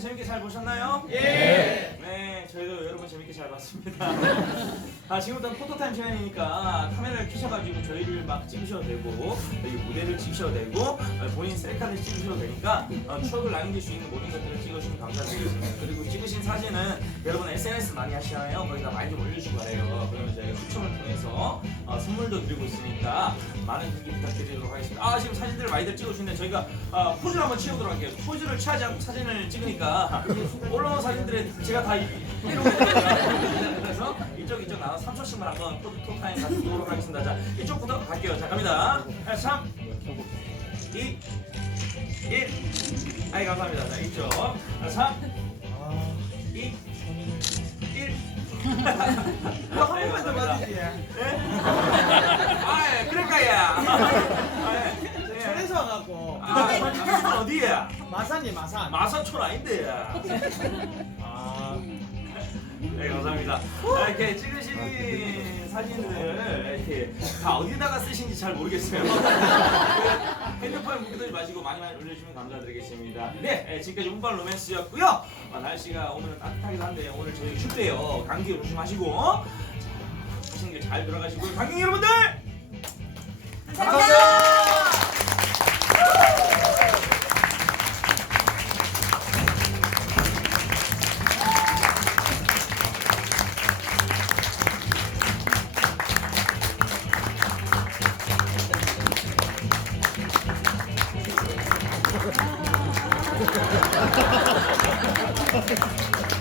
여러분 재밌게 잘 보셨나요? 예. 네. 네, 저희도 여러분 재밌게 잘 봤습니다. 아 지금부터 포토 타임 시간이니까 카메라를 켜셔가지고 저희를 막 찍으셔도 되고 여기 무대를 찍으셔도 되고 아, 본인 셀카를 찍으셔도 되니까 어, 추억을 남길 수 있는 모든 것들을 찍어주시면 감사드리겠습니다. 그리고 찍으신 사진은 여러분 SNS 많이 하시잖아요. 거기다 많이 좀 올려주시고 그래요. 그러면 저희가 선물도 드리고 있으니까 많은 기기 부탁드리도록 하겠습니다. 아 지금 사진들을 많이들 찍어주시는데 저희가 어, 포즈를 한번 취해보도록 할게요. 포즈를 취하지 않고 사진을 찍으니까 올라온 사진들에 제가 다 있거든요. 그래서 이쪽 이쪽 나눠 3초씩만 한번 포즈 토타임 갖도록 하겠습니다. 자 이쪽부터 갈게요. 자 갑니다. 3, 2, 1. 아이 감사합니다. 자 이쪽 3, 2, 1. 이거 한 번만 더 봐주지. 아, 예, 천에서 와갖고 아, 여기는 어디야? 마산이 마산. 마산촌 아닌데. 아, 네, 감사합니다. 아, 이렇게 찍으신 사진을 이렇게 다 어디다가 쓰신지 잘 모르겠어요. 그 핸드폰에 묻히지 마시고 많이 많이 올려주시면 감사드리겠습니다. 네, 예, 지금까지 운반 로맨스였고요. 아, 날씨가 오늘은 따뜻하기도 한데 오늘 저희 춥대요. 감기 조심하시고. 자, 하시는 게 잘 들어가시고요. 관객 여러분들! 감사합니다. 감사합니다.